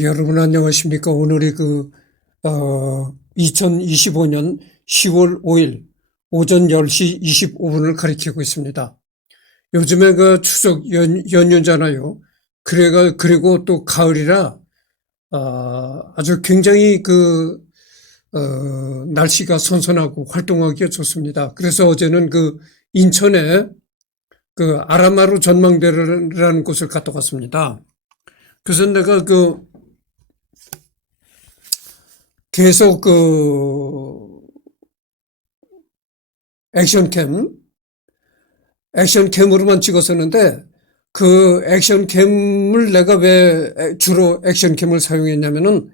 여러분 안녕하십니까? 오늘이 2025년 10월 5일 오전 10시 25분을 가리키고 있습니다. 요즘에 추석 연휴잖아요. 그리고 또 가을이라, 아주 굉장히 날씨가 선선하고 활동하기가 좋습니다. 그래서 어제는 인천에 아라마루 전망대라는 곳을 갔다 왔습니다. 그래서 내가 계속 액션캠으로만 찍었었는데 액션캠을 내가 왜 주로 액션캠을 사용했냐면은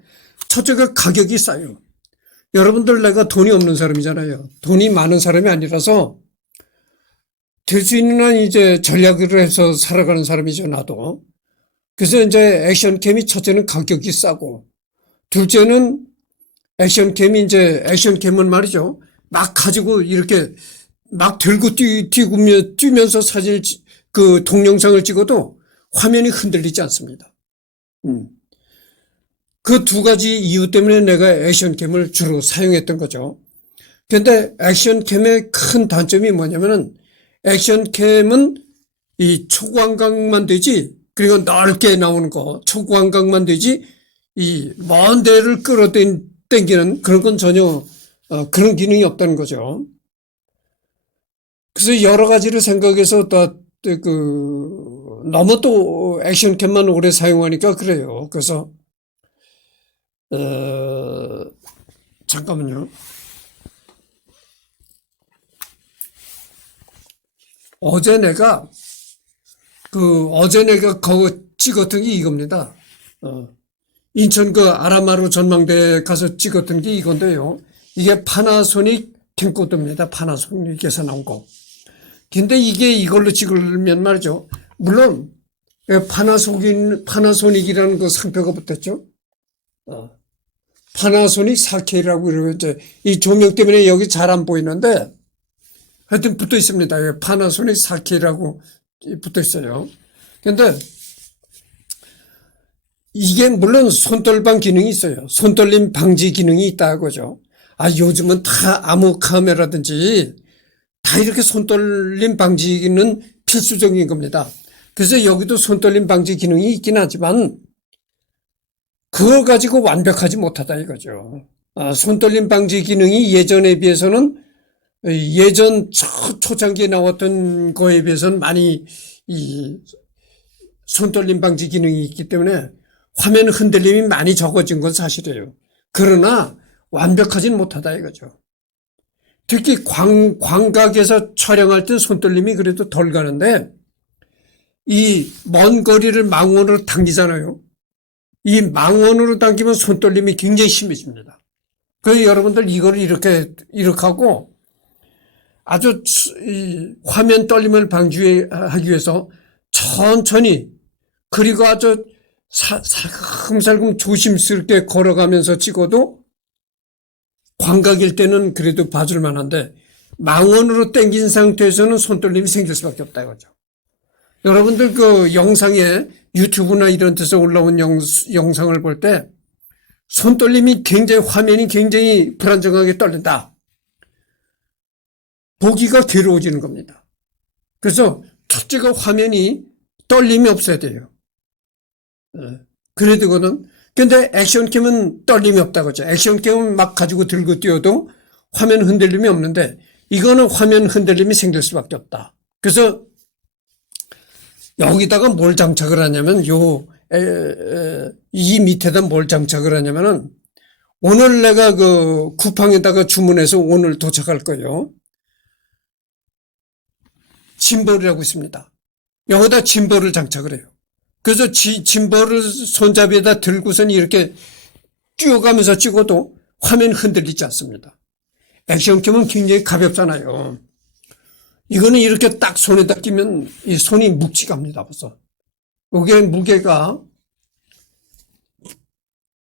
첫째가 가격이 싸요. 여러분들 내가 돈이 없는 사람이잖아요. 돈이 많은 사람이 아니라서 될 수 있는 한 이제 전략을 해서 살아가는 사람이죠, 나도. 그래서 이제 액션캠이 첫째는 가격이 싸고 둘째는 액션캠은 말이죠. 막 가지고 이렇게 막 들고 뛰면서 동영상을 찍어도 화면이 흔들리지 않습니다. 그 두 가지 이유 때문에 내가 액션캠을 주로 사용했던 거죠. 그런데 액션캠의 큰 단점이 뭐냐면은 액션캠은 이 초광각만 되지, 그리고 넓게 나오는 거, 초광각만 되지, 이 먼 데를 끌어당기는 그런 건 전혀 그런 기능이 없다는 거죠. 그래서 여러 가지를 생각해서 너무 또 액션캠만 오래 사용하니까 그래요. 그래서 잠깐만요. 어제 내가 거기 찍었던 게 이겁니다. 인천 아라마루 전망대에 가서 찍었던 게 이건데요. 이게 파나소닉 캠코더입니다. 파나소닉에서 나온 거. 근데 이걸로 찍으면 말이죠. 물론 파나소닉이라는 그 상표가 붙었죠. 파나소닉 4K라고 그러고 이제 이 조명 때문에 여기 잘 안 보이는데 하여튼 붙어 있습니다. 파나소닉 4K라고 붙어 있어요. 근데 이게 물론 손떨방 기능이 있어요. 손떨림 방지 기능이 있다는 거죠. 요즘은 다 아무 카메라든지 다 이렇게 손떨림 방지는 필수적인 겁니다. 그래서 여기도 손떨림 방지 기능이 있긴 하지만 그거 가지고 완벽하지 못하다 이거죠. 손떨림 방지 기능이 예전에 비해서는 예전 초창기에 나왔던 거에 비해서는 많이 이 손떨림 방지 기능이 있기 때문에 화면 흔들림이 많이 적어진 건 사실이에요. 그러나 완벽하진 못하다 이거죠. 특히 광각에서 촬영할 때 손떨림이 그래도 덜 가는데 이 먼 거리를 망원으로 당기잖아요. 이 망원으로 당기면 손떨림이 굉장히 심해집니다. 그래서 여러분들 이거를 이렇게 하고 아주 화면 떨림을 방지하기 위해서 천천히 그리고 아주 살금살금 조심스럽게 걸어가면서 찍어도 광각일 때는 그래도 봐줄 만한데 망원으로 당긴 상태에서는 손떨림이 생길 수밖에 없다 이거죠. 여러분들 영상에 유튜브나 이런 데서 올라온 영상을 볼 때 손떨림이 화면이 굉장히 불안정하게 떨린다. 보기가 괴로워지는 겁니다. 그래서 첫째가 화면이 떨림이 없어야 돼요. 그래야 되거든. 근데 액션캠은 떨림이 없다고 하죠. 액션캠은 막 가지고 들고 뛰어도 화면 흔들림이 없는데 이거는 화면 흔들림이 생길 수밖에 없다. 그래서 여기다가 뭘 장착을 하냐면 이 밑에다 뭘 장착을 하냐면은 오늘 내가 쿠팡에다가 주문해서 오늘 도착할 거예요. 짐벌이라고 있습니다. 여기다 짐벌을 장착을 해요. 그래서 짐벌을 손잡이에다 들고선 이렇게 뛰어가면서 찍어도 화면 흔들리지 않습니다. 액션캠은 굉장히 가볍잖아요. 이거는 이렇게 딱 손에다 끼면 이 손이 묵직합니다, 벌써. 요게 무게가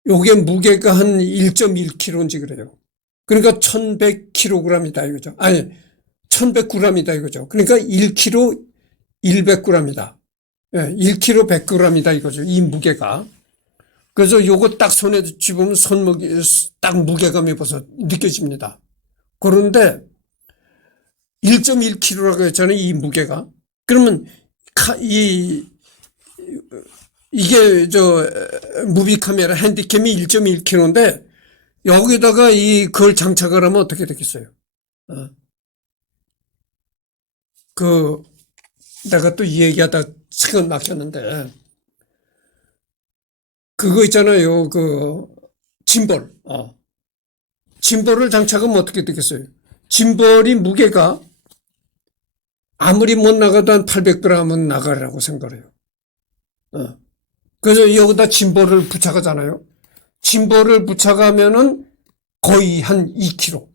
한 1.1kg인지 그래요. 그러니까 1100kg이다 이거죠. 1100g이다 이거죠. 그러니까 1kg 100g이다. 1kg 100g이다 이거죠. 이 무게가. 그래서 요거 딱 손에 쥐으면 손목이 딱 무게감이 벌써 느껴집니다. 그런데 1.1kg라고 했잖아요, 이 무게가. 그러면 이게 무비 카메라 핸디캠이 1.1kg인데 여기다가 그걸 장착을 하면 어떻게 되겠어요? 내가 또 이 얘기하다 시간 막혔는데, 그거 있잖아요, 짐볼. 짐볼을 장착하면 어떻게 되겠어요? 짐볼이 무게가 아무리 못 나가도 한 800g은 나가라고 생각해요. 그래서 여기다 짐볼을 부착하잖아요. 짐볼을 부착하면은 거의 한 2kg.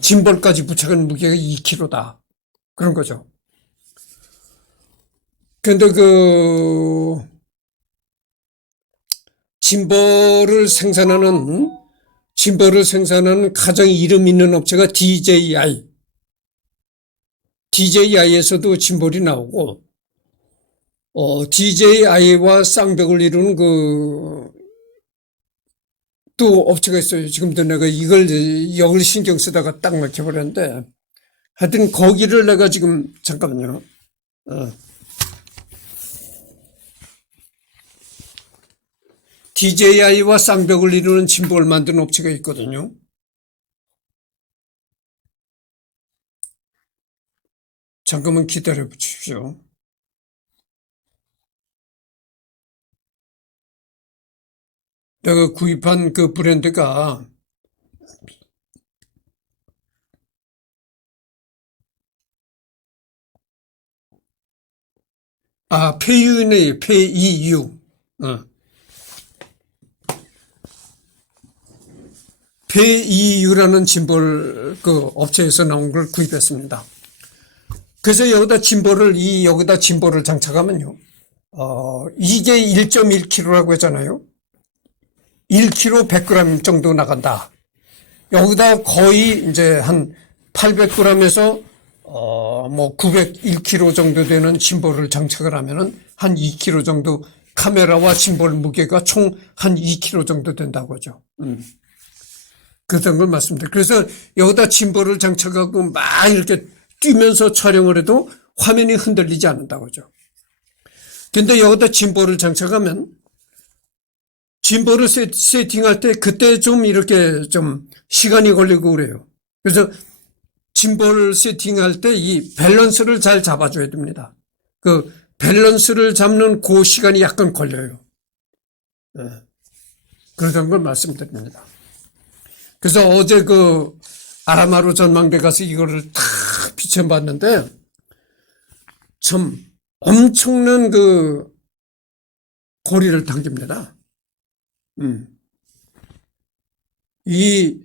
짐볼까지 부착한 무게가 2kg다. 그런 거죠. 근데 짐볼을 생산하는 가장 이름 있는 업체가 DJI. DJI에서도 짐볼이 나오고, DJI와 쌍벽을 이루는 또 업체가 있어요. 지금도 내가 여기를 신경 쓰다가 딱 막혀버렸는데, 하여튼 거기를 내가 지금, 잠깐만요. DJI와 쌍벽을 이루는 짐볼을 만드는 업체가 있거든요. 잠깐만 기다려 보십시오. 내가 구입한 그 브랜드가 페이유네요. 페이유. 페이유라는 짐볼 업체에서 나온 걸 구입했습니다. 그래서 여기다 짐볼을 장착하면요. 이게 1.1kg라고 했잖아요. 1kg 100g 정도 나간다. 여기다 거의 이제 한 800g에서 901kg 정도 되는 짐볼을 장착을 하면은 한 2kg 정도, 카메라와 짐볼 무게가 총 한 2kg 정도 된다고 하죠. 그런 걸 말씀드려요. 그래서 여기다 짐볼을 장착하고 막 이렇게 뛰면서 촬영을 해도 화면이 흔들리지 않는다고 하죠. 근데 여기다 짐볼을 장착하면 짐볼을 세팅할 때 그때 좀 이렇게 좀 시간이 걸리고 그래요. 그래서 짐볼 세팅할 때 이 밸런스를 잘 잡아줘야 됩니다. 그 밸런스를 잡는 그 시간이 약간 걸려요. 그런 걸 말씀드립니다. 그래서 어제 아라마루 전망대 가서 이거를 탁 비춰봤는데 참 엄청난 고리를 당깁니다. 이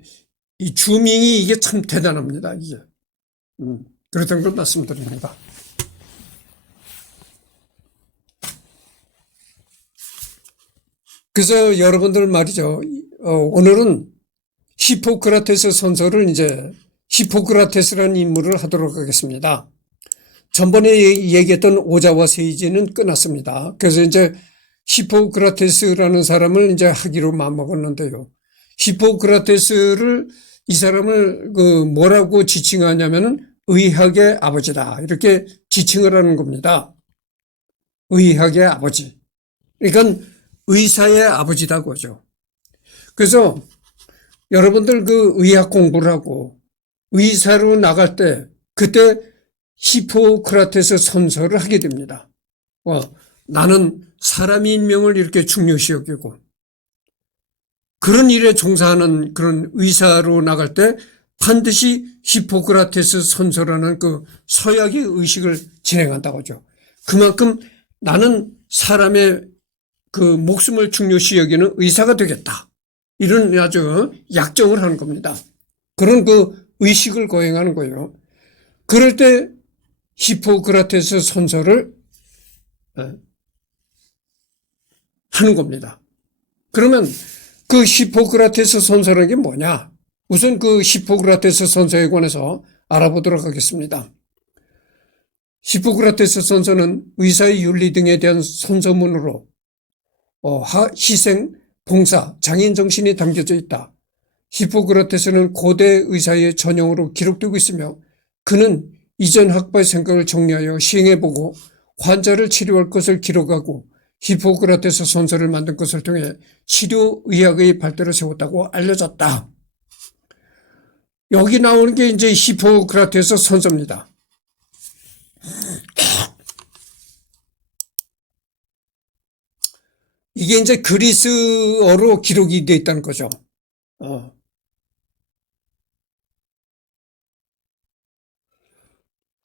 주밍이 이게 참 대단합니다, 이게. 그랬던 걸 말씀드립니다. 그래서 여러분들 말이죠. 오늘은 히포크라테스 선서를 히포크라테스라는 인물을 하도록 하겠습니다. 전번에 얘기했던 오자와 세이지는 끝났습니다. 그래서 이제 히포크라테스라는 사람을 이제 하기로 마음먹었는데요. 히포크라테스를 이 사람을 뭐라고 지칭하냐면은 의학의 아버지다. 이렇게 지칭을 하는 겁니다. 의학의 아버지. 그러니까 의사의 아버지라고 하죠. 그래서 여러분들 의학 공부를 하고 의사로 나갈 때 그때 히포크라테스 선서를 하게 됩니다. 나는 사람의 인명을 이렇게 중요시 여기고 그런 일에 종사하는 그런 의사로 나갈 때 반드시 히포크라테스 선서라는 서약의 의식을 진행한다고 하죠. 그만큼 나는 사람의 목숨을 중요시 여기는 의사가 되겠다. 이런 아주 약정을 하는 겁니다. 그런 의식을 거행하는 거예요. 그럴 때 히포크라테스 선서를 하는 겁니다. 그러면 히포크라테스 선서라는 게 뭐냐? 우선 히포크라테스 선서에 관해서 알아보도록 하겠습니다. 히포크라테스 선서는 의사의 윤리 등에 대한 선서문으로 희생, 봉사, 장인 정신이 담겨져 있다. 히포크라테스는 고대 의사의 전형으로 기록되고 있으며 그는 이전 학파의 생각을 정리하여 시행해보고 환자를 치료할 것을 기록하고 히포크라테스 선서를 만든 것을 통해 치료의학의 발달을 세웠다고 알려졌다. 여기 나오는 게 이제 히포크라테스 선서입니다. 이게 이제 그리스어로 기록이 되어 있다는 거죠.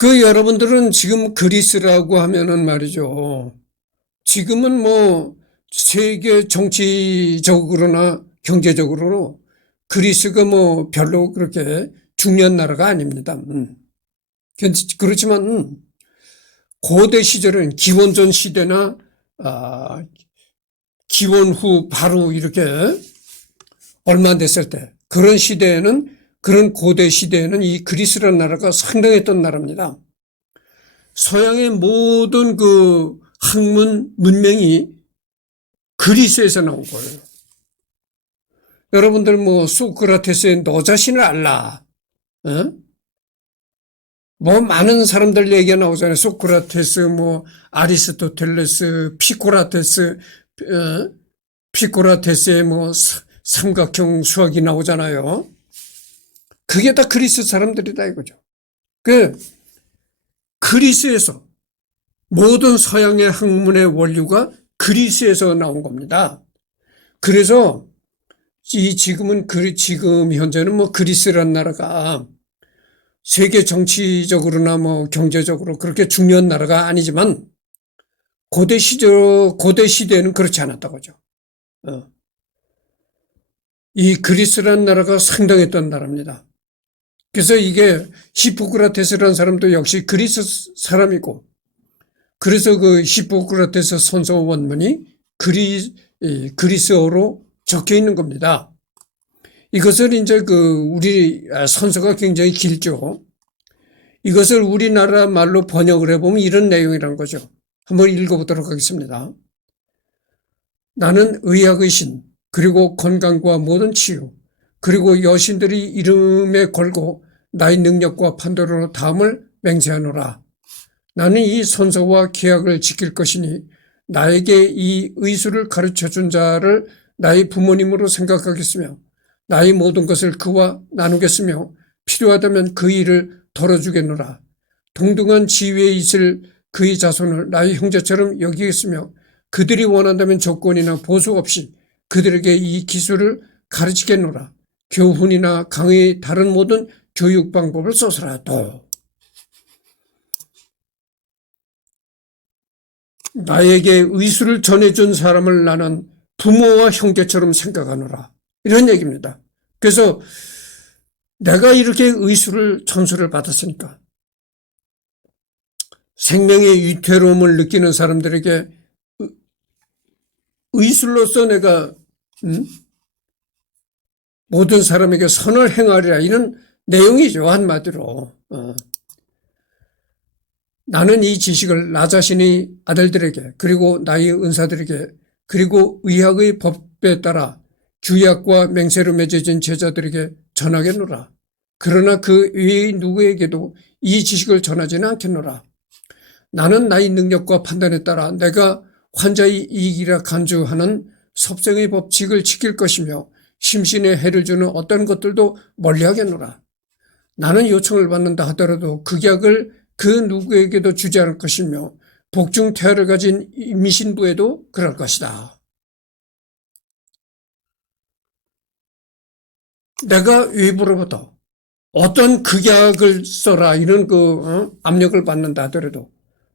여러분들은 지금 그리스라고 하면은 말이죠. 지금은 뭐 세계 정치적으로나 경제적으로 그리스가 뭐 별로 그렇게 중요한 나라가 아닙니다. 그렇지만 고대 시절은 기원전 시대나 기원 후 바로 이렇게 얼마 안 됐을 때 그런 고대 시대에는 이 그리스라는 나라가 상당했던 나라입니다. 서양의 모든 그 학문, 문명이 그리스에서 나온 거예요. 여러분들 뭐 소크라테스의 너 자신을 알라. 뭐 많은 사람들 얘기가 나오잖아요. 소크라테스, 뭐 아리스토텔레스, 피코라테스의 뭐 삼각형 수학이 나오잖아요. 그게 다 그리스 사람들이다 이거죠. 그리스에서 모든 서양의 학문의 원류가 그리스에서 나온 겁니다. 그래서 지금 현재는 뭐 그리스라는 나라가 세계 정치적으로나 뭐 경제적으로 그렇게 중요한 나라가 아니지만 고대 시대에는 그렇지 않았다고죠. 이 그리스라는 나라가 상당했던 나라입니다. 그래서 이게 히포크라테스라는 사람도 역시 그리스 사람이고, 그래서 그 히포크라테스 선서 원문이 그리스어로 적혀 있는 겁니다. 이것을 이제 우리 선서가 굉장히 길죠. 이것을 우리나라 말로 번역을 해보면 이런 내용이라는 거죠. 한번 읽어보도록 하겠습니다. 나는 의학의 신, 그리고 건강과 모든 치유, 그리고 여신들이 이름에 걸고 나의 능력과 판도로 다음을 맹세하노라. 나는 이 선서와 계약을 지킬 것이니 나에게 이 의술을 가르쳐준 자를 나의 부모님으로 생각하겠으며 나의 모든 것을 그와 나누겠으며 필요하다면 그 일을 덜어주겠노라. 동등한 지위에 있을 그의 자손을 나의 형제처럼 여기겠으며 그들이 원한다면 조건이나 보수 없이 그들에게 이 기술을 가르치겠노라. 교훈이나 강의 다른 모든 교육 방법을 써서라도 나에게 의술을 전해준 사람을 나는 부모와 형제처럼 생각하노라. 이런 얘기입니다. 그래서 내가 이렇게 의술을 전수를 받았으니까 생명의 위태로움을 느끼는 사람들에게 의술로서 내가 모든 사람에게 선을 행하리라, 이런 내용이죠. 한마디로. 나는 이 지식을 나 자신의 아들들에게, 그리고 나의 은사들에게, 그리고 의학의 법에 따라 규약과 맹세로 맺어진 제자들에게 전하겠노라. 그러나 그 외의 누구에게도 이 지식을 전하지는 않겠노라. 나는 나의 능력과 판단에 따라 내가 환자의 이익이라 간주하는 섭생의 법칙을 지킬 것이며 심신에 해를 주는 어떤 것들도 멀리하겠노라. 나는 요청을 받는다 하더라도 극약을 그 누구에게도 주지 않을 것이며 복중 태아를 가진 미신부에도 그럴 것이다. 내가 외부로부터 어떤 극약을 써라 이런 압력을 받는다 하더라도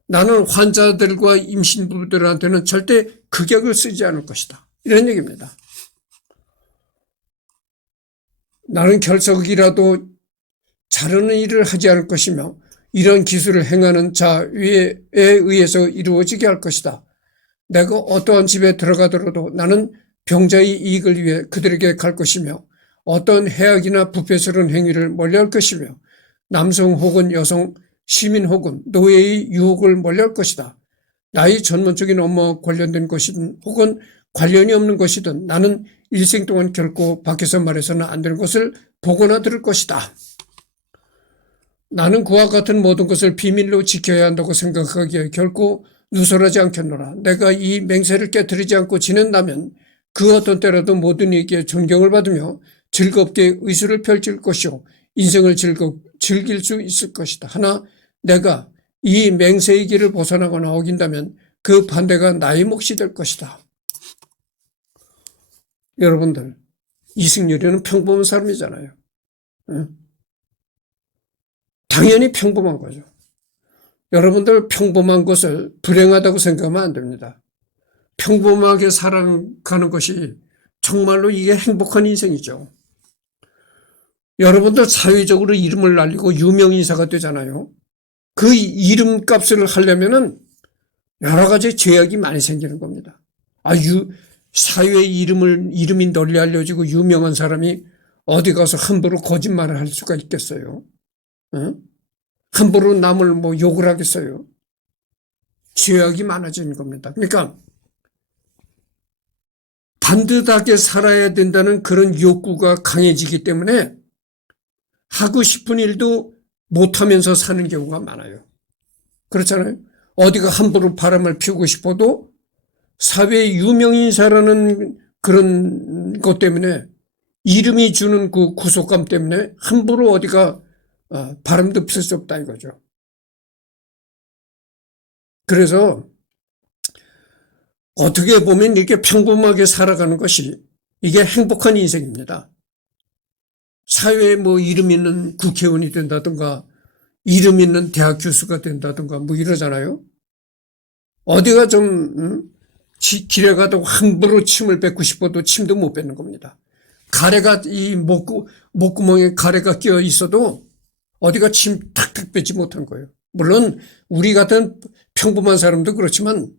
나는 환자들과 임신부들한테는 절대 극약을 쓰지 않을 것이다. 이런 얘기입니다. 나는 결석이라도 자르는 일을 하지 않을 것이며 이런 기술을 행하는 자에 의해서 이루어지게 할 것이다. 내가 어떠한 집에 들어가더라도 나는 병자의 이익을 위해 그들에게 갈 것이며 어떤 해악이나 부패스러운 행위를 멀리할 것이며 남성 혹은 여성, 시민 혹은 노예의 유혹을 멀리할 것이다. 나의 전문적인 업무와 관련된 것이든 혹은 관련이 없는 것이든 나는 일생 동안 결코 밖에서 말해서는 안 되는 것을 보거나 들을 것이다. 나는 그와 같은 모든 것을 비밀로 지켜야 한다고 생각하기에 결코 누설하지 않겠노라. 내가 이 맹세를 깨뜨리지 않고 지낸다면 그 어떤 때라도 모든 이에게 존경을 받으며 즐겁게 의술을 펼칠 것이요 인생을 즐길 수 있을 것이다. 하나 내가 이 맹세의 길을 벗어나거나 어긴다면 그 반대가 나의 몫이 될 것이다. 여러분들, 이승열이는 평범한 사람이잖아요. 응? 당연히 평범한 거죠. 여러분들 평범한 것을 불행하다고 생각하면 안 됩니다. 평범하게 살아가는 것이 정말로 이게 행복한 인생이죠. 여러분들 사회적으로 이름을 날리고 유명인사가 되잖아요. 그 이름값을 하려면은 여러 가지 제약이 많이 생기는 겁니다. 사회의 이름이 널리 알려지고 유명한 사람이 어디 가서 함부로 거짓말을 할 수가 있겠어요? 응? 함부로 남을 욕을 하겠어요? 제약이 많아지는 겁니다. 그러니까 반듯하게 살아야 된다는 그런 욕구가 강해지기 때문에 하고 싶은 일도 못하면서 사는 경우가 많아요. 그렇잖아요. 어디가 함부로 바람을 피우고 싶어도 사회 유명인사라는 그런 것 때문에 이름이 주는 그 구속감 때문에 함부로 어디가 바람도 필 수 없다 이거죠. 그래서 어떻게 보면 이렇게 평범하게 살아가는 것이 이게 행복한 인생입니다. 사회에 이름 있는 국회의원이 된다든가 이름 있는 대학 교수가 된다든가 이러잖아요. 어디가 좀 길에 가도 함부로 침을 뱉고 싶어도 침도 못 뱉는 겁니다. 가래가 이 목구멍에 가래가 끼어 있어도 어디가 침 탁탁 뱉지 못한 거예요. 물론 우리 같은 평범한 사람도 그렇지만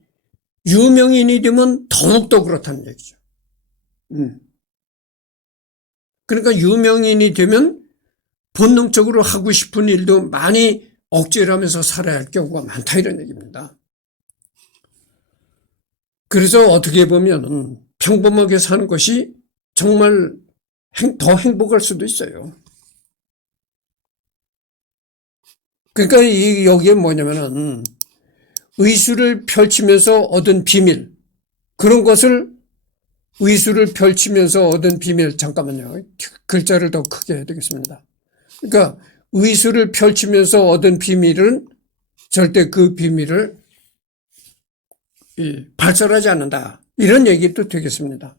유명인이 되면 더욱더 그렇다는 얘기죠. 그러니까 유명인이 되면 본능적으로 하고 싶은 일도 많이 억제를 하면서 살아야 할 경우가 많다 이런 얘기입니다. 그래서 어떻게 보면 평범하게 사는 것이 정말 더 행복할 수도 있어요. 그러니까 여기에 뭐냐면은 의술을 펼치면서 얻은 비밀, 그런 것을 의술을 펼치면서 얻은 비밀, 잠깐만요. 글자를 더 크게 해야 되겠습니다. 그러니까 의술을 펼치면서 얻은 비밀은 절대 그 비밀을 발설하지 않는다. 이런 얘기도 되겠습니다.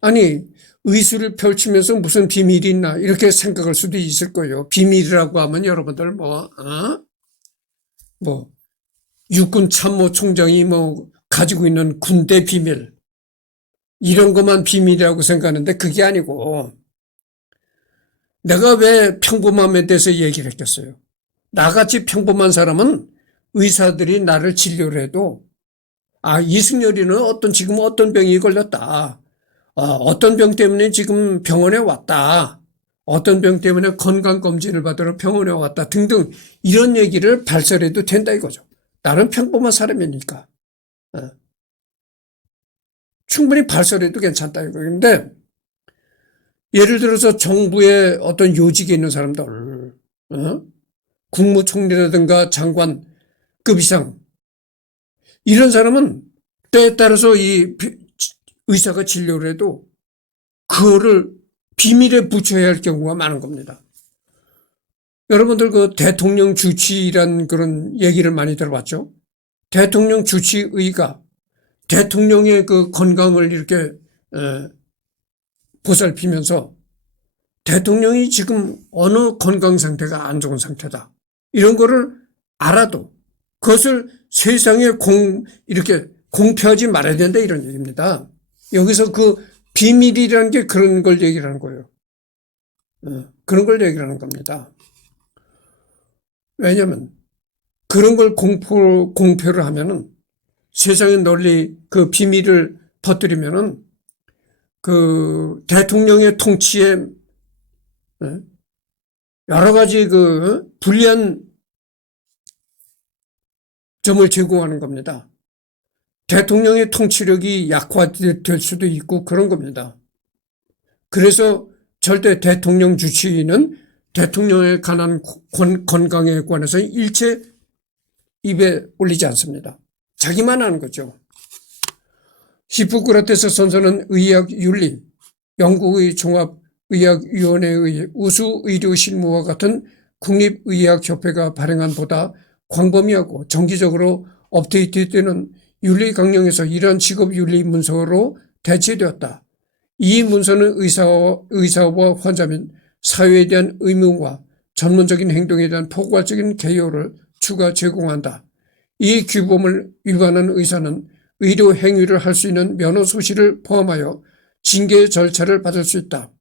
아니, 의술을 펼치면서 무슨 비밀이 있나 이렇게 생각할 수도 있을 거예요. 비밀이라고 하면 여러분들 육군 참모총장이 가지고 있는 군대 비밀 이런 것만 비밀이라고 생각하는데 그게 아니고 내가 왜 평범함에 대해서 얘기를 했겠어요. 나같이 평범한 사람은 의사들이 나를 진료를 해도 이승열이는 지금 어떤 병이 걸렸다. 어떤 병 때문에 지금 병원에 왔다. 어떤 병 때문에 건강검진을 받으러 병원에 왔다 등등 이런 얘기를 발설해도 된다 이거죠. 나는 평범한 사람이니까. 충분히 발설해도 괜찮다 이거. 그런데 예를 들어서 정부의 어떤 요직에 있는 사람들, 국무총리라든가 장관급 이상 이런 사람은 때에 따라서 이 의사가 진료를 해도 그거를 비밀에 붙여야 할 경우가 많은 겁니다. 여러분들 그 대통령 주치의란 그런 얘기를 많이 들어봤죠? 대통령 주치의가 대통령의 그 건강을 이렇게 보살피면서 대통령이 지금 어느 건강 상태가 안 좋은 상태다. 이런 거를 알아도 그것을 세상에 이렇게 공표하지 말아야 된다 이런 얘기입니다. 여기서 그 비밀이라는 게 그런 걸 얘기하는 거예요. 그런 걸 얘기하는 겁니다. 왜냐하면 그런 걸 공표를 하면은 세상에 널리 그 비밀을 퍼뜨리면은 그 대통령의 통치에 여러 가지 그 불리한 점을 제공하는 겁니다. 대통령의 통치력이 약화될 수도 있고 그런 겁니다. 그래서 절대 대통령 주치의는 대통령에 관한 건강에 관해서 일체 입에 올리지 않습니다. 자기만 하는 거죠. 히포크라테스 선서는 의학윤리, 영국의 종합의학위원회의 우수의료실무와 같은 국립의학협회가 발행한 보다 광범위하고 정기적으로 업데이트되는 윤리 강령에서 이러한 직업윤리 문서로 대체되었다. 이 문서는 의사와 환자 및 사회에 대한 의무와 전문적인 행동에 대한 포괄적인 개요를 추가 제공한다. 이 규범을 위반한 의사는 의료 행위를 할 수 있는 면허 소실을 포함하여 징계 절차를 받을 수 있다.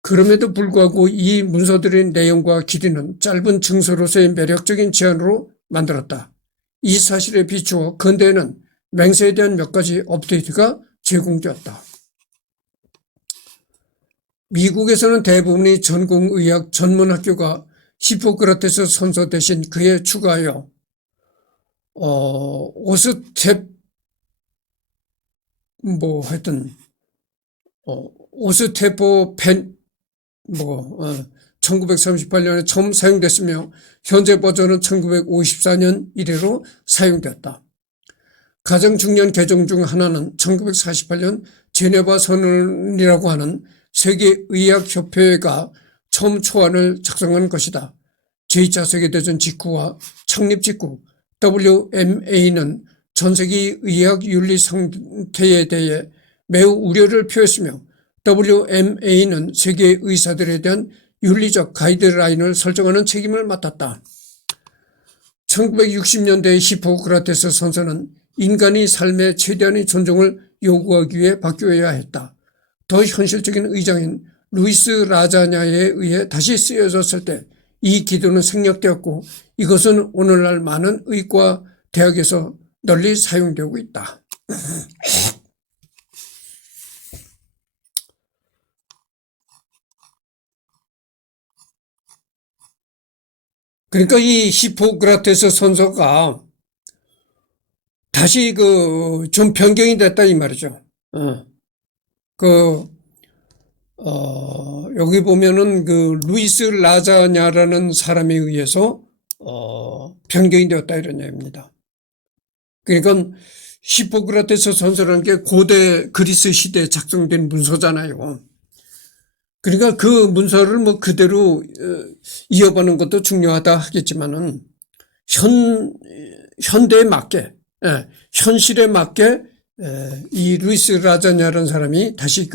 그럼에도 불구하고 이 문서들의 내용과 길이는 짧은 증서로서의 매력적인 제안으로 만들었다. 이 사실에 비추어 근대에는 맹세에 대한 몇 가지 업데이트가 제공되었다. 미국에서는 대부분의 전공의학 전문학교가 히포크라테스 선서 대신 그에 추가하여 오스테포펜 1938년에 처음 사용됐으며 현재 버전은 1954년 이래로 사용됐다. 가장 중요한 개정 중 하나는 1948년 제네바 선언이라고 하는 세계의학협회가 처음 초안을 작성한 것이다. 제2차 세계대전 직후와 창립 직후 WMA는 전 세계 의학윤리 상태에 대해 매우 우려를 표했으며 WMA는 세계 의사들에 대한 윤리적 가이드라인을 설정하는 책임을 맡았다. 1960년대의 히포크라테스 선서는 인간이 삶의 최대한의 존중을 요구하기 위해 바뀌어야 했다. 더 현실적인 의장인 루이스 라자냐에 의해 다시 쓰여졌을 때 이 기도는 생략되었고 이것은 오늘날 많은 의과 대학에서 널리 사용되고 있다. 그러니까 이 히포크라테스 선서가 다시 좀 변경이 됐다 이 말이죠. 여기 보면은 루이스 라자냐라는 사람에 의해서 변경이 되었다 이런 얘기입니다. 그러니까 히포크라테스 선서라는 게 고대 그리스 시대에 작성된 문서잖아요. 그러니까 그 문서를 그대로 이어가는 것도 중요하다 하겠지만은 현대에 맞게, 현실에 맞게 이 루이스 라자냐라는 사람이 다시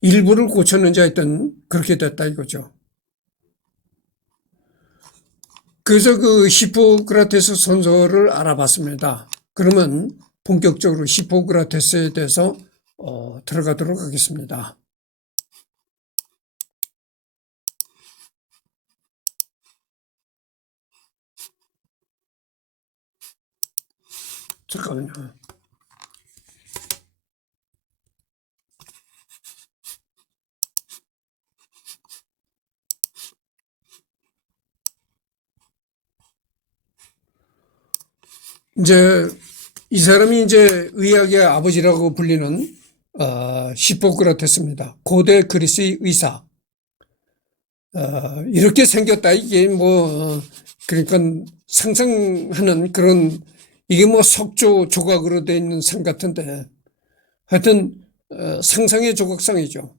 일부를 고쳤는지 하여튼 그렇게 됐다 이거죠. 그래서 히포크라테스 선서를 알아봤습니다. 그러면 본격적으로 히포크라테스에 대해서 들어가도록 하겠습니다. 잠깐만요. 이 사람이 의학의 아버지라고 불리는 히포크라테스입니다. 고대 그리스의 의사. 이렇게 생겼다 이게 그러니까 상상하는 그런 이게 석조 조각으로 되어 있는 상 같은데 하여튼 상상의 조각상이죠.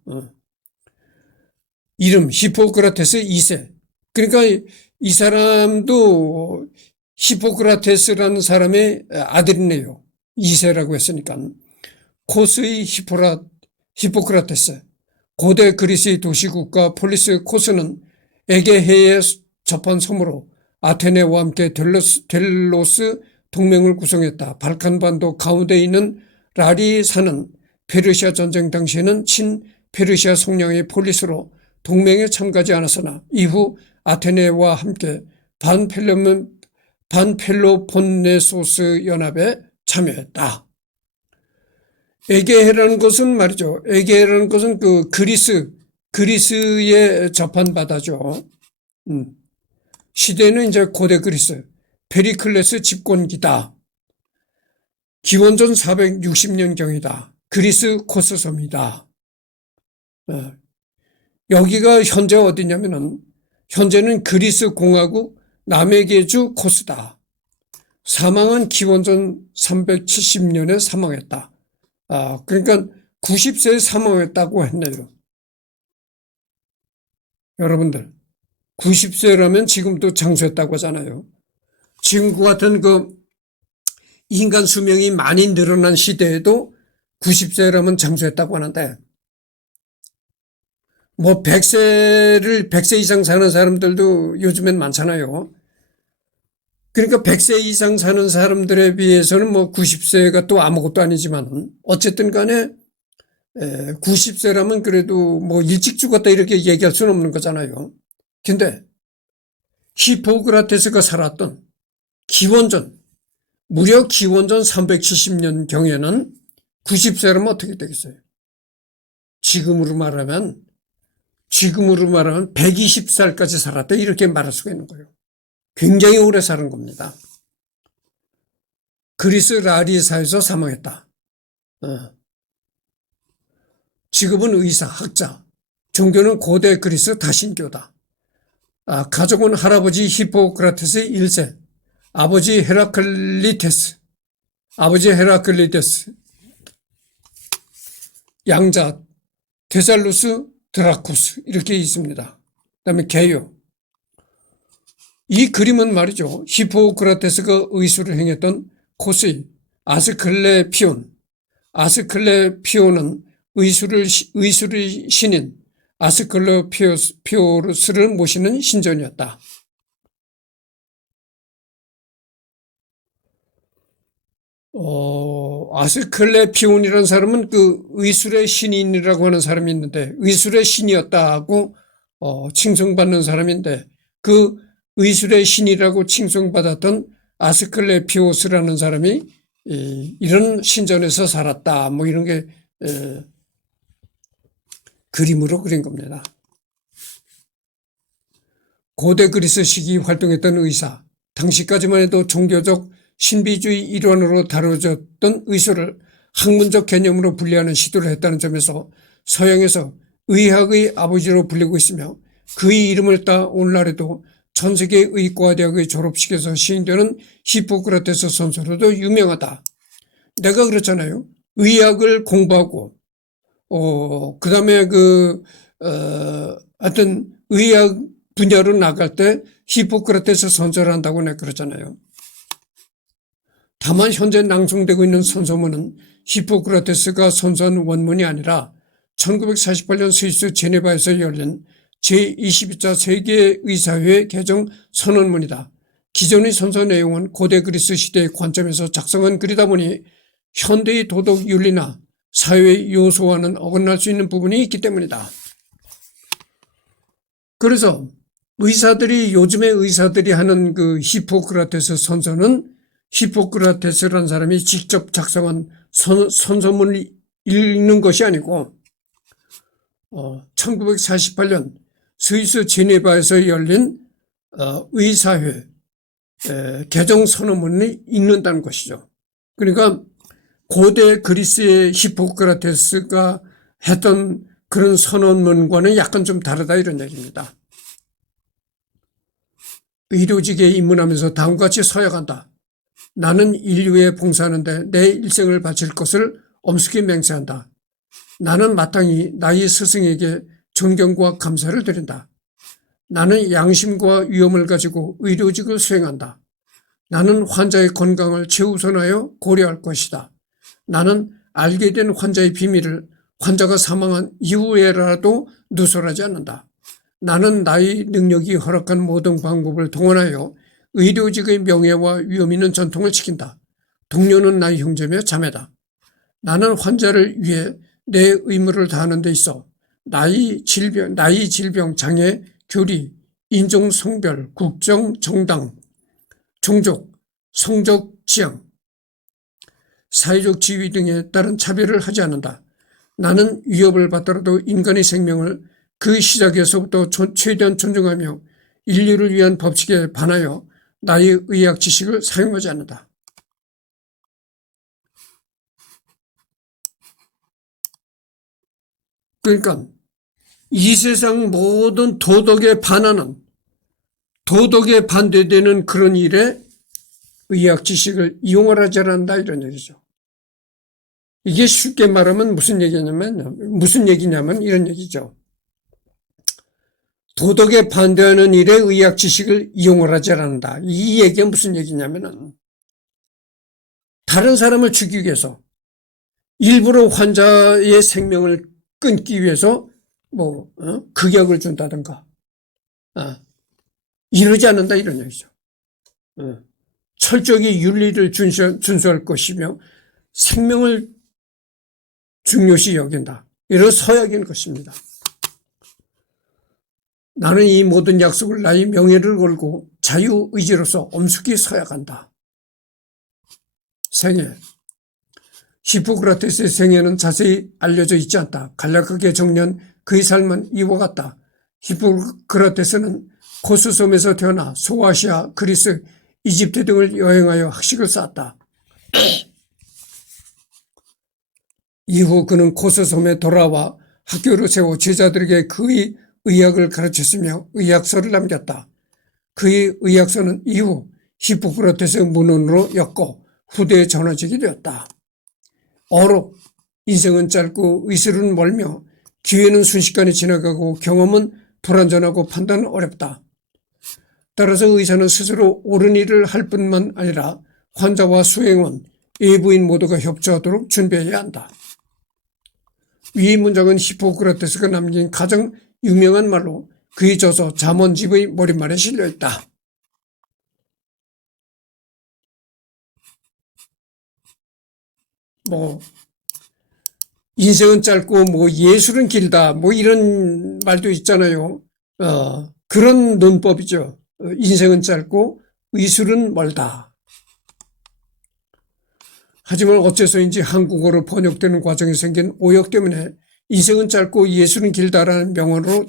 이름 히포크라테스 2세. 그러니까 이 사람도 히포크라테스라는 사람의 아들이네요. 2세라고 했으니까. 코스의 히포크라테스. 고대 그리스의 도시국가 폴리스 코스는 에게해에 접한 섬으로 아테네와 함께 델로스 동맹을 구성했다. 발칸반도 가운데 있는 라리사는 페르시아 전쟁 당시에는 친페르시아 성향의 폴리스로 동맹에 참가하지 않았으나 이후 아테네와 함께 반펠로폰네소스 연합에 참여했다. 에게해라는 것은 말이죠. 에게해라는 것은 그리스에 접한 바다죠. 시대는 고대 그리스. 페리클레스 집권기다. 기원전 460년경이다. 그리스 코스섬이다. 여기가 현재 어디냐면은 현재는 그리스 공화국 남에게주 코스다. 사망은 기원전 370년에 사망했다. 그러니까 90세에 사망했다고 했네요. 여러분들 90세라면 지금도 장수했다고 하잖아요. 지금과 같은 인간 수명이 많이 늘어난 시대에도 90세라면 장수했다고 하는데 100세 이상 사는 사람들도 요즘엔 많잖아요. 그러니까 100세 이상 사는 사람들에 비해서는 90세가 또 아무것도 아니지만 어쨌든 간에 90세라면 그래도 일찍 죽었다 이렇게 얘기할 수는 없는 거잖아요. 근데 히포크라테스가 살았던 무려 기원전 370년 경에는 90세라면 어떻게 되겠어요? 지금으로 말하면 120살까지 살았다 이렇게 말할 수가 있는 거예요. 굉장히 오래 사는 겁니다. 그리스 라리사에서 사망했다. 직업은 의사, 학자. 종교는 고대 그리스 다신교다. 가족은 할아버지 히포크라테스 1세, 아버지 헤라클리테스, 양자 데살루스 드라쿠스 이렇게 있습니다. 그다음에 개요. 이 그림은 말이죠. 히포크라테스가 의술을 행했던 코스의 아스클레피온은 의술의 신인 아스클레피오스를 모시는 신전이었다. 아스클레피온이라는 사람은 의술의 신인이라고 하는 사람이 있는데 의술의 신이었다고 칭송받는 사람인데 그 의술의 신이라고 칭송받았던 아스클레피오스라는 사람이 이런 신전에서 살았다. 이런 게 그림으로 그린 겁니다. 고대 그리스 시기 활동했던 의사, 당시까지만 해도 종교적 신비주의 일원으로 다뤄졌던 의술을 학문적 개념으로 분리하는 시도를 했다는 점에서 서양에서 의학의 아버지로 불리고 있으며 그의 이름을 따 오늘날에도 전 세계 의과대학의 졸업식에서 시행되는 히포크라테스 선서로도 유명하다. 내가 그렇잖아요. 의학을 공부하고 그다음에 하여튼 의학 분야로 나갈 때 히포크라테스 선서를 한다고 내가 그러잖아요. 다만 현재 낭송되고 있는 선서문은 히포크라테스가 선서한 원문이 아니라 1948년 스위스 제네바에서 열린 제22차 세계의사회 개정 선언문이다. 기존의 선서 내용은 고대 그리스 시대의 관점에서 작성한 글이다 보니 현대의 도덕 윤리나 사회 요소와는 어긋날 수 있는 부분이 있기 때문이다. 그래서 요즘에 의사들이 하는 히포크라테스 선서는 히포크라테스라는 사람이 직접 작성한 선서문을 읽는 것이 아니고 1948년 스위스 제네바에서 열린 의사회 개정 선언문을 읽는다는 것이죠. 그러니까 고대 그리스의 히포크라테스가 했던 그런 선언문과는 약간 좀 다르다 이런 얘기입니다. 의료직에 입문하면서 다음과 같이 서약한다. 나는 인류에 봉사하는데 내 일생을 바칠 것을 엄숙히 맹세한다. 나는 마땅히 나의 스승에게 존경과 감사를 드린다. 나는 양심과 위엄을 가지고 의료직을 수행한다. 나는 환자의 건강을 최우선하여 고려할 것이다. 나는 알게 된 환자의 비밀을 환자가 사망한 이후에라도 누설하지 않는다. 나는 나의 능력이 허락한 모든 방법을 동원하여 의료직의 명예와 위엄 있는 전통을 지킨다. 동료는 나의 형제며 자매다. 나는 환자를 위해 내 의무를 다하는 데 있어 나이, 질병, 장애, 교리, 인종, 성별, 국정, 정당, 종족, 성적 지향, 사회적 지위 등에 따른 차별을 하지 않는다. 나는 위협을 받더라도 인간의 생명을 그 시작에서부터 최대한 존중하며 인류를 위한 법칙에 반하여 나의 의학 지식을 사용하지 않는다. 그러니까 이 세상 모든 도덕에 반대되는 그런 일에 의학 지식을 이용하지 않는다 이런 얘기죠. 이게 쉽게 말하면 무슨 얘기냐면 이런 얘기죠. 도덕에 반대하는 일에 의학 지식을 이용하지 않는다. 이 얘기가 무슨 얘기냐면은 다른 사람을 죽이기 위해서 일부러 환자의 생명을 끊기 위해서 극약을 준다든가 이러지 않는다 이런 얘기죠. 철저히 윤리를 준수할 것이며 생명을 중요시 여긴다. 이런 서약인 것입니다. 나는 이 모든 약속을 나의 명예를 걸고 자유의지로서 엄숙히 서약한다. 생애. 히포크라테스의 생애는 자세히 알려져 있지 않다. 간략하게 정리한 그의 삶은 이와 같다. 히포크라테스는 코스섬에서 태어나 소아시아, 그리스, 이집트 등을 여행하여 학식을 쌓았다. 이후 그는 코스섬에 돌아와 학교를 세워 제자들에게 그의 의학을 가르쳤으며 의학서를 남겼다. 그의 의학서는 이후 히포크라테스의 문헌으로 엮고 후대에 전해지게 되었다. 어록, 인생은 짧고 의술은 멀며 기회는 순식간에 지나가고 경험은 불완전하고 판단은 어렵다. 따라서 의사는 스스로 옳은 일을 할 뿐만 아니라 환자와 수행원, 외부인 모두가 협조하도록 준비해야 한다. 위 문장은 히포크라테스가 남긴 가장 유명한 말로 그의 저서 잠언집의 머릿말에 실려있다. 인생은 짧고 예술은 길다 이런 말도 있잖아요. 그런 논법이죠. 인생은 짧고 의술은 멀다. 하지만 어째서인지 한국어로 번역되는 과정에 생긴 오역 때문에 인생은 짧고 예술은 길다라는 명언으로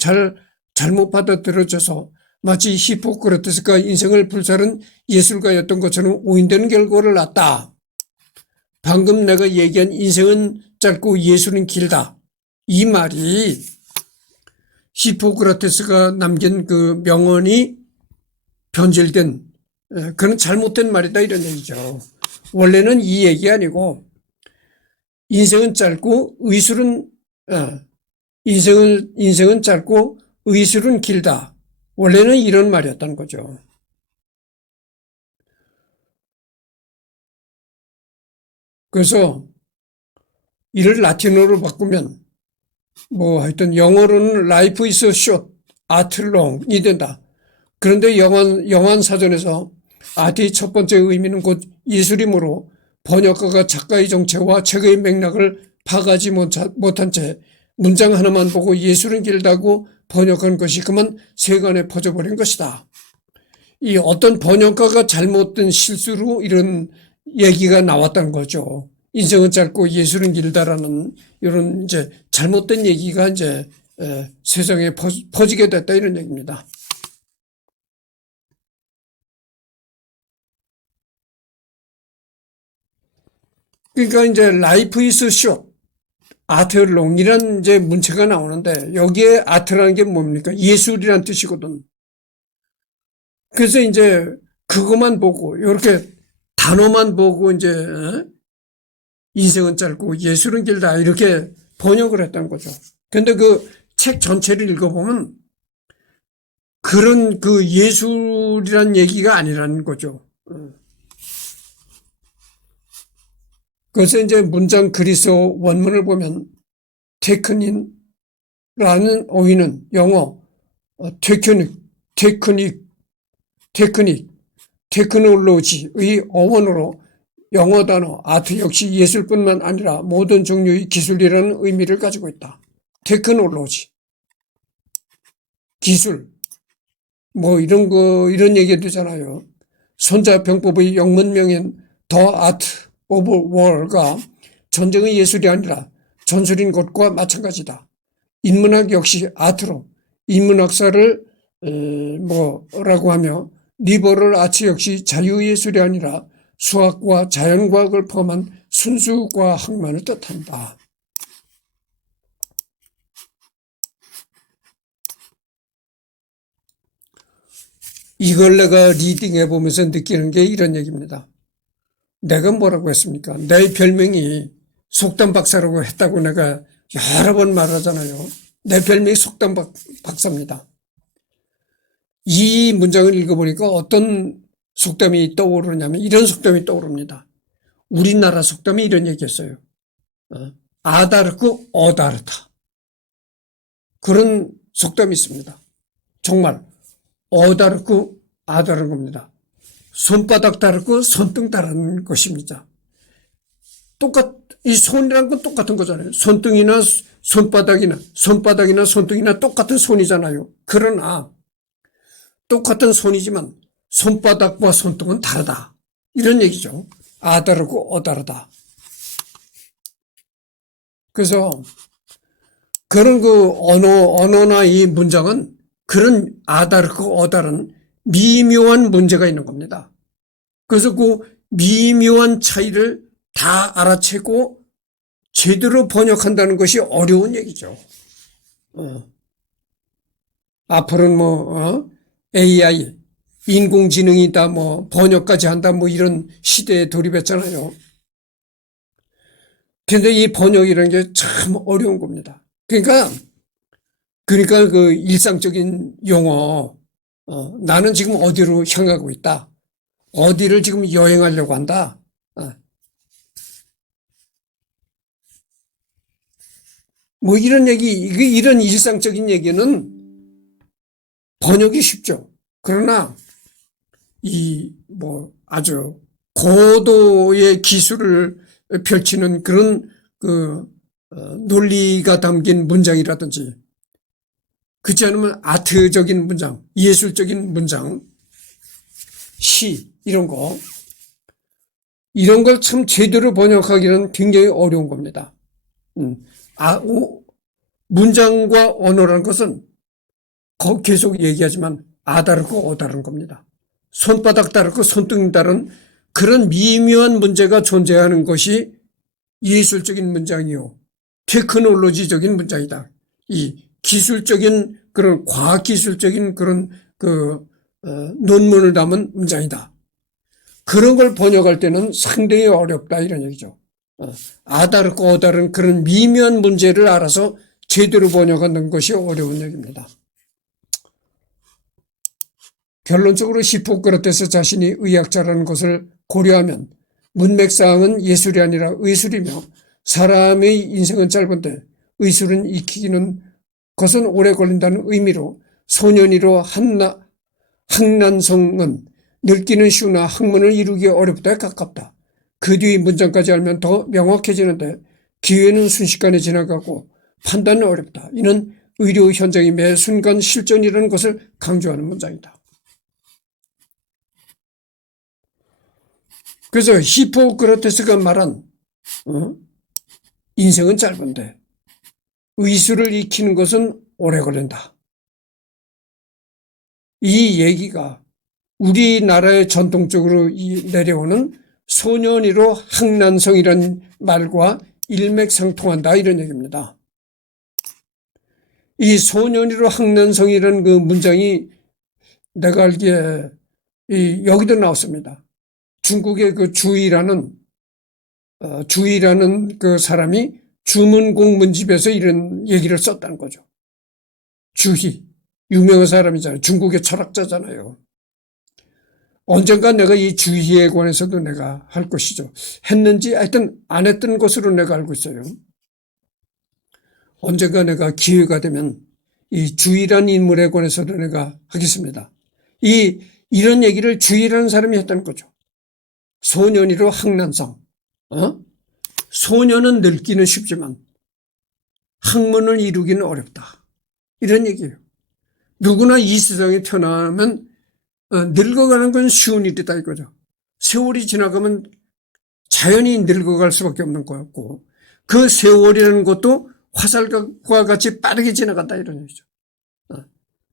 잘못 받아들여져서 마치 히포크라테스가 인생을 불사른 예술가였던 것처럼 오인되는 결과를 낳았다. 방금 내가 얘기한 인생은 짧고 예술은 길다. 이 말이 히포크라테스가 남긴 그 명언이 변질된 그런 잘못된 말이다 이런 얘기죠. 원래는 이 얘기 아니고 인생은 짧고 인생은 짧고 의술은 길다. 원래는 이런 말이었다는 거죠. 그래서 이를 라틴어로 바꾸면 하여튼 영어로는 life is short, art long이 된다. 그런데 영한 사전에서 art의 첫 번째 의미는 곧 예술이므로 번역가가 작가의 정체와 책의 맥락을 파악하지 못한 채 문장 하나만 보고 예술은 길다고 번역한 것이 그만 세간에 퍼져버린 것이다. 이 어떤 번역가가 잘못된 실수로 이런 얘기가 나왔다는 거죠. 인생은 짧고 예술은 길다라는 이런 이제 잘못된 얘기가 이제 세상에 퍼지게 됐다 이런 얘기입니다. 그러니까 이제 life is short, art long이란 이제 문체가 나오는데 여기에 art라는 게 뭡니까? 예술이란 뜻이거든. 그래서 이제 그것만 보고 이렇게 단어만 보고 이제 인생은 짧고 예술은 길다 이렇게 번역을 했다는 거죠. 근데 그 책 전체를 읽어보면 그런 그 예술이란 얘기가 아니라는 거죠. 그래서 이제 문장 그리스어 원문을 보면 테크닌이라는 어휘는 영어 테크놀로지의 어원으로 영어 단어 아트 역시 예술뿐만 아니라 모든 종류의 기술이라는 의미를 가지고 있다. 테크놀로지, 기술, 이런 얘기 되잖아요. 손자병법의 영문명인 더 아트 오브 월가 전쟁의 예술이 아니라 전술인 것과 마찬가지다. 인문학 역시 아트로 인문학사를 뭐라고 하며 리버럴 아츠 역시 자유예술이 아니라 수학과 자연과학을 포함한 순수과학만을 뜻한다. 이걸 내가 리딩해 보면서 느끼는 게 이런 얘기입니다. 내가 뭐라고 했습니까? 내 별명이 속담 박사라고 했다고 내가 여러 번 말하잖아요. 내 별명이 속담 박사입니다. 이 문장을 읽어보니까 어떤 속담이 떠오르냐면 이런 속담이 떠오릅니다. 우리나라 속담이 이런 얘기였어요. 아다르고 어다르다. 그런 속담이 있습니다. 정말 어다르고 아다른 겁니다. 손바닥 다르고 손등 다른 것입니다. 이 손이란 건 똑같은 거잖아요. 손등이나 손바닥이나 손등이나 똑같은 손이잖아요. 그러나 똑같은 손이지만 손바닥과 손등은 다르다. 이런 얘기죠. 아다르고 어다르다. 그래서 그런 언어나 이 문장은 그런 아다르고 어다른 미묘한 문제가 있는 겁니다. 그래서 그 미묘한 차이를 다 알아채고 제대로 번역한다는 것이 어려운 얘기죠. 앞으로는 AI, 인공지능이다, 번역까지 한다, 이런 시대에 돌입했잖아요. 근데 이 번역이라는 게 참 어려운 겁니다. 그러니까 그 일상적인 용어, 나는 지금 어디로 향하고 있다. 어디를 지금 여행하려고 한다. 이런 얘기, 이런 일상적인 얘기는 번역이 쉽죠. 그러나 아주 고도의 기술을 펼치는 그런 논리가 담긴 문장이라든지 그렇지 않으면 아트적인 문장, 예술적인 문장, 시 이런 걸 참 제대로 번역하기는 굉장히 어려운 겁니다. 문장과 언어라는 것은 계속 얘기하지만 아다르고 어다른 겁니다. 손바닥 다르고 손등 다른 그런 미묘한 문제가 존재하는 것이 예술적인 문장이요. 테크놀로지적인 문장이다. 이 기술적인 그런 과학기술적인 그런 논문을 담은 문장이다. 그런 걸 번역할 때는 상당히 어렵다 이런 얘기죠. 아다르고 어다른 그런 미묘한 문제를 알아서 제대로 번역하는 것이 어려운 얘기입니다. 결론적으로 히포크라테스 자신이 의학자라는 것을 고려하면 문맥사항은 예술이 아니라 의술이며 사람의 인생은 짧은데 의술은 익히기는 것은 오래 걸린다는 의미로 소년이로 학난성은 늙기는 쉬우나 학문을 이루기 어렵다에 가깝다. 그 뒤 문장까지 알면 더 명확해지는데 기회는 순식간에 지나가고 판단은 어렵다. 이는 의료 현장이 매 순간 실전이라는 것을 강조하는 문장이다. 그래서 히포크라테스가 말한 인생은 짧은데 의술을 익히는 것은 오래 걸린다. 이 얘기가 우리나라의 전통적으로 내려오는 소년이로 학난성이라는 말과 일맥상통한다 이런 얘기입니다. 이 소년이로 학난성이라는 그 문장이 내가 알기에 여기도 나왔습니다. 중국의 그 주의라는 그 사람이 주문공 문집에서 이런 얘기를 썼다는 거죠. 주희, 유명한 사람이잖아요. 중국의 철학자잖아요. 언젠가 내가 이 주희에 관해서도 내가 할 것이죠. 했는지 하여튼 안 했던 것으로 내가 알고 있어요. 언젠가 내가 기회가 되면 이 주희라는 인물에 관해서도 내가 하겠습니다. 이런 얘기를 주희라는 사람이 했다는 거죠. 소년이로 학난성. 소년은 늙기는 쉽지만 학문을 이루기는 어렵다. 이런 얘기예요. 누구나 이 세상에 태어나면 늙어가는 건 쉬운 일이다 이거죠. 세월이 지나가면 자연히 늙어갈 수밖에 없는 거였고 그 세월이라는 것도 화살과 같이 빠르게 지나간다 이런 얘기죠.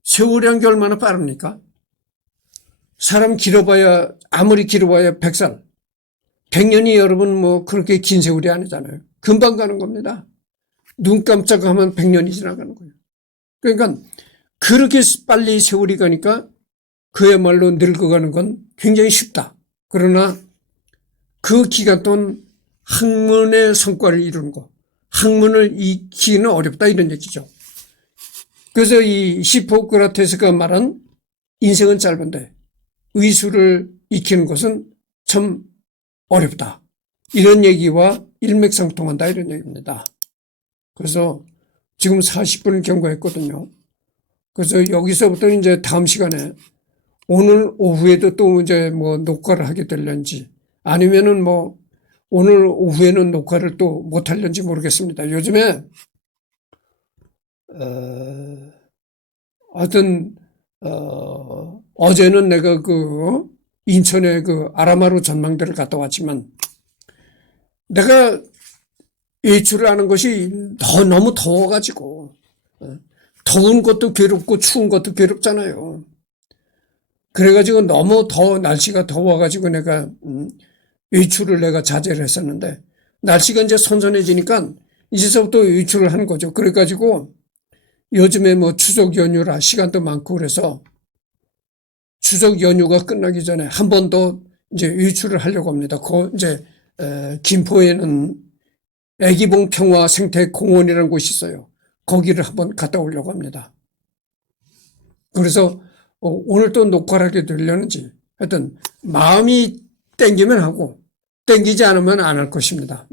세월이란 게 얼마나 빠릅니까? 사람 길어봐야, 아무리 길어봐야 100살. 100년이 여러분 뭐 그렇게 긴 세월이 아니잖아요. 금방 가는 겁니다. 눈 깜짝하면 100년이 지나가는 거예요. 그러니까 그렇게 빨리 세월이 가니까 그야말로 늙어가는 건 굉장히 쉽다. 그러나 그 기간 동안 학문의 성과를 이루는 거, 학문을 익히기는 어렵다 이런 얘기죠. 그래서 이 히포크라테스가 말한 인생은 짧은데 의술을 익히는 것은 참 어렵다. 이런 얘기와 일맥상통한다 이런 얘기입니다. 그래서 지금 40분을 경과했거든요. 그래서 여기서부터 이제 다음 시간에 오늘 오후에도 또 이제 뭐 녹화를 하게 될런지 아니면은 뭐 오늘 오후에는 녹화를 또 못할런지 모르겠습니다. 요즘에 하여튼 어제는 내가 그 인천에 그 아라마루 전망대를 갔다 왔지만 내가 외출을 하는 것이 너무 더워가지고 더운 것도 괴롭고 추운 것도 괴롭잖아요. 그래가지고 너무 날씨가 더워가지고 내가 외출을 내가 자제를 했었는데 날씨가 이제 선선해지니까 이제서부터 외출을 하는 거죠. 그래가지고 요즘에 뭐 추석 연휴라 시간도 많고 그래서 추석 연휴가 끝나기 전에 한 번 더 이제 외출을 하려고 합니다. 이제 김포에는 애기봉 평화 생태공원이라는 곳이 있어요. 거기를 한번 갔다 오려고 합니다. 그래서 오늘 또 녹화를 하게 되려는지 하여튼 마음이 땡기면 하고 땡기지 않으면 안 할 것입니다.